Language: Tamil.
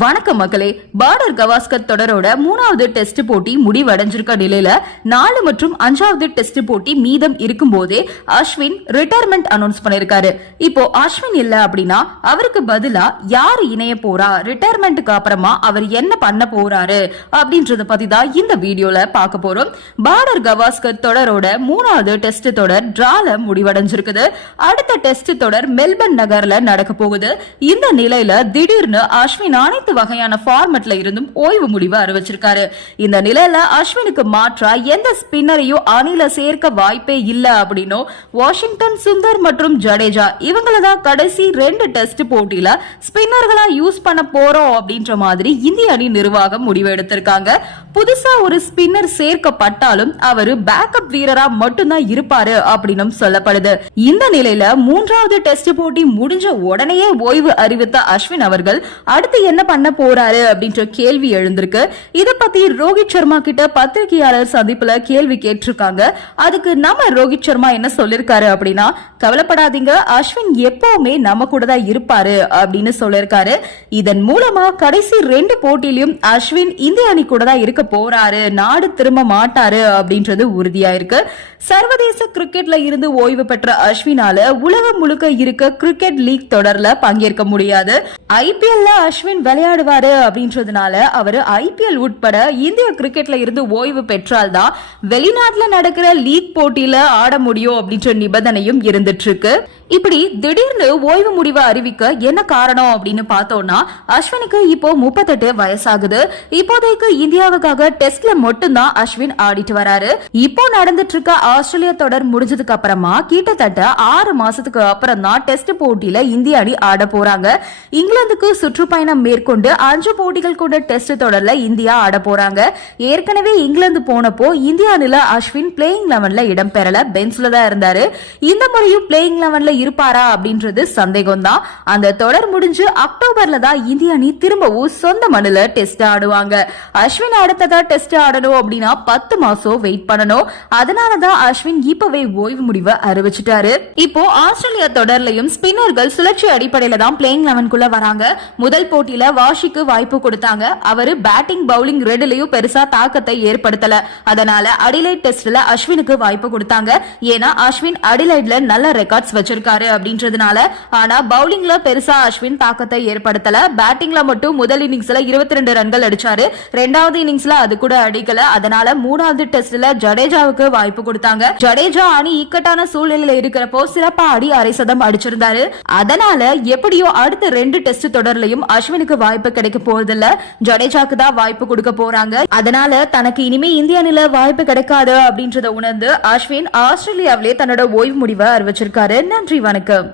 வணக்கம் மக்களே பார்டர் கவாஸ்கர் தொடரோட மூணாவது டெஸ்ட் போட்டி முடிவடைஞ்சிருக்க நிலையில நாலு மற்றும் அஞ்சாவது டெஸ்ட் போட்டி மீதம் இருக்கும் போதே அஸ்வின் ரிட்டையர்மெண்ட் அனௌன்ஸ் பண்ணிருக்காரு. இப்போ அஸ்வின் இல்ல அப்படின்னா அவருக்கு பதிலா யாரு இணைய போறா? ரிட்டையர்மெண்ட்டுக்கு அப்புறமா அவர் என்ன பண்ண போறாரு? அப்படின்றத பத்தி தான் இந்த வீடியோல பார்க்க போறோம். பார்டர் கவாஸ்கர் தொடரோட மூணாவது டெஸ்ட் தொடர் டிரால முடிவடைஞ்சிருக்குது. அடுத்த டெஸ்ட் தொடர் மெல்பர்ன் நகர்ல நடக்க போகுது. இந்த நிலையில திடீர்னு அஸ்வின் அனைத்து வகையான ஃபார்மட்ல இருந்தும் ஓய்வு முடிவு அறிவிச்சிருக்காரு. இந்த நிலையில அஸ்வினுக்கு மாற்றா எந்த ஸ்பின்னரையும் அணில சேர்க்க வாய்ப்பே இல்ல அப்படின்னும் வாஷிங்டன் சுந்தர் மற்றும் ஜடேஜா இவங்கள தான் கடைசி ரெண்டு டெஸ்ட் போட்டியில ஸ்பின்னர்களா யூஸ் பண்ண போறோம் அப்படின்ற மாதிரி இந்திய அணி நிர்வாகம் முடிவு எடுத்திருக்காங்க. புதுசா ஒரு ஸ்பின்னர் சேர்க்கப்பட்டாலும் அவரு பேக்கப் வீரரா மட்டும்தான் இருப்பாரு அப்படின்னும் சொல்லப்படுது. இந்த நிலையில மூன்றாவது டெஸ்ட் போட்டி முடிஞ்ச உடனேயே ஓய்வு அறிவித்த அஸ்வின் அவர்கள் அடுத்து என்ன பண்ண போறாரு அப்படின்ற கேள்வி எழுந்திருக்கு. இத பத்தி ரோஹித் சர்மா கிட்ட பத்திரிகையாளர் சந்திப்புல கேள்வி கேட்டிருக்காங்க. அதுக்கு நம்ம ரோஹித் சர்மா என்ன சொல்லிருக்காரு அப்படின்னா கவலைப்படாதீங்க அஸ்வின் எப்பவுமே நம்ம கூட தான் இருப்பாரு அப்படின்னு சொல்லிருக்காரு. இதன் மூலமா கடைசி ரெண்டு போட்டியிலும் அஸ்வின் இந்திய அணி கூட தான் இருக்க போறாரு. நாடு திரும்ப மாட்டாரு அப்படின்றது உறுதியா இருக்கு சர்வதேச கிரிக்கெட்ல இருந்து ஓய்வு பெற்ற அஸ்வினால உலகம் முழுக்க இருக்க கிரிக்கெட் லீக் தொடர்ல பங்கேற்க முடியாது. ஐபிஎல்ல அஸ்வின் விளையாடுவாரு அப்படின்றதுனால அவர் ஐபிஎல் உட்பட இந்திய கிரிக்கெட்ல இருந்து ஓய்வு பெற்றால்தான் வெளிநாட்டுல நடக்கிற லீக் போட்டியில ஆட முடியும் அப்படின்ற நிபந்தனையும் இருந்துட்டு இருக்கு இப்படி திடீர்னு ஓய்வு முடிவை அறிவிக்க என்ன காரணம் அப்படின்னு பார்த்தோம்னா அஸ்வினுக்கு இப்போ முப்பத்தெட்டு வயசாகுது. இப்போதைக்கு இந்தியாவுக்காக டெஸ்ட்ல மட்டும்தான் அஸ்வின் ஆடிட்டு வராரு. இப்போ நடந்துட்டு இருக்க ஆஸ்திரேலியா தொடர் முடிஞ்சதுக்கு அப்புறமா கிட்டத்தட்ட ஆறு மாசத்துக்கு அப்புறம் தான் டெஸ்ட் போட்டியில இந்திய அணி ஆட போறாங்க. இங்கிலாந்துக்கு சுற்றுப்பயணம் மேற்கொண்டு அஞ்சு போட்டிகள் கொண்ட டெஸ்ட் தொடர்ல இந்தியா ஆட போறாங்க. ஏற்கனவே இங்கிலாந்து போனப்போ இந்திய அணில அஸ்வின் பிளேயிங் லெவன்ல இடம் பெறல. பெஞ்ச்ல தான் இருந்தாரு. இந்த முறையும் பிளேயிங் லெவன்ல இருப்பாரா அப்படின்றது சந்தேகம் தான். அந்த தொடர் முடிஞ்சு அக்டோபர்ல தான் இந்திய அணி திரும்பவும் சொந்த மண்ணுல டெஸ்ட் ஆடுவாங்க. அஸ்வின் அடுத்ததா டெஸ்ட் ஆடணும் அப்படின்னா பத்து மாசம் வெயிட் பண்ணணும். அதனாலதான் அஸ்வின் இப்பவே ஓய்வு முடிவை அறிவிச்சிட்டாரு. இப்போ ஆஸ்திரேலியா தொடர்லயும் ஸ்பின்னர்கள் சுழற்சி அடிப்படையில தான் பிளேயிங் லெவன்குள்ள வராங்க. முதல் போட்டியில வாஷிக்கு வாய்ப்பு கொடுத்தாங்க. அவரு பேட்டிங் பவுலிங் ரெண்டுலயும் பெருசா தாக்கத்தை ஏற்படுத்தல. அதனால அடிலைட் டெஸ்ட்ல அஸ்வினுக்கு வாய்ப்பு கொடுத்தாங்க. ஏன்னா அஸ்வின் அடிலைட்ல நல்ல ரெக்கார்ட்ஸ் வச்சிருக்காரு அப்படின்றதுனால. ஆனா பவுலிங்ல பெருசா அஸ்வின் தாக்கத்தை ஏற்படுத்தல. பேட்டிங்ல மட்டும் முதல் இன்னிங்ஸ்ல இருபத்தி ரெண்டு ரன்கள் அடிச்சாரு. ரெண்டாவது இன்னிங்ஸ்ல அது கூட அடிக்கல. அதனால மூணாவது டெஸ்ட்ல ஜடேஜாவுக்கு வாய்ப்பு கொடுத்தாங்க. ஜடேஜா அணி இக்கட்டான சூழ்நிலையில இருக்கிறப்போ சிறப்பா அடி அரை சதம் அடிச்சிருந்தாரு. அதனால எப்படியோ அடுத்த ரெண்டு டெஸ்ட் தொடர்லயும் அஸ்வினுக்கு வாய்ப்பு கிடைக்க போறதில்ல. ஜடேஜாக்கு தான் வாய்ப்பு கொடுக்க போறாங்க. அதனால தனக்கு இனிமே இந்திய அணில வாய்ப்பு கிடைக்காது அப்படின்றத உணர்ந்து அஸ்வின் ஆஸ்திரேலியாவிலே தன்னோட ஓய்வு முடிவை அறிவிச்சிருக்காரு. நன்றி வணக்கம்.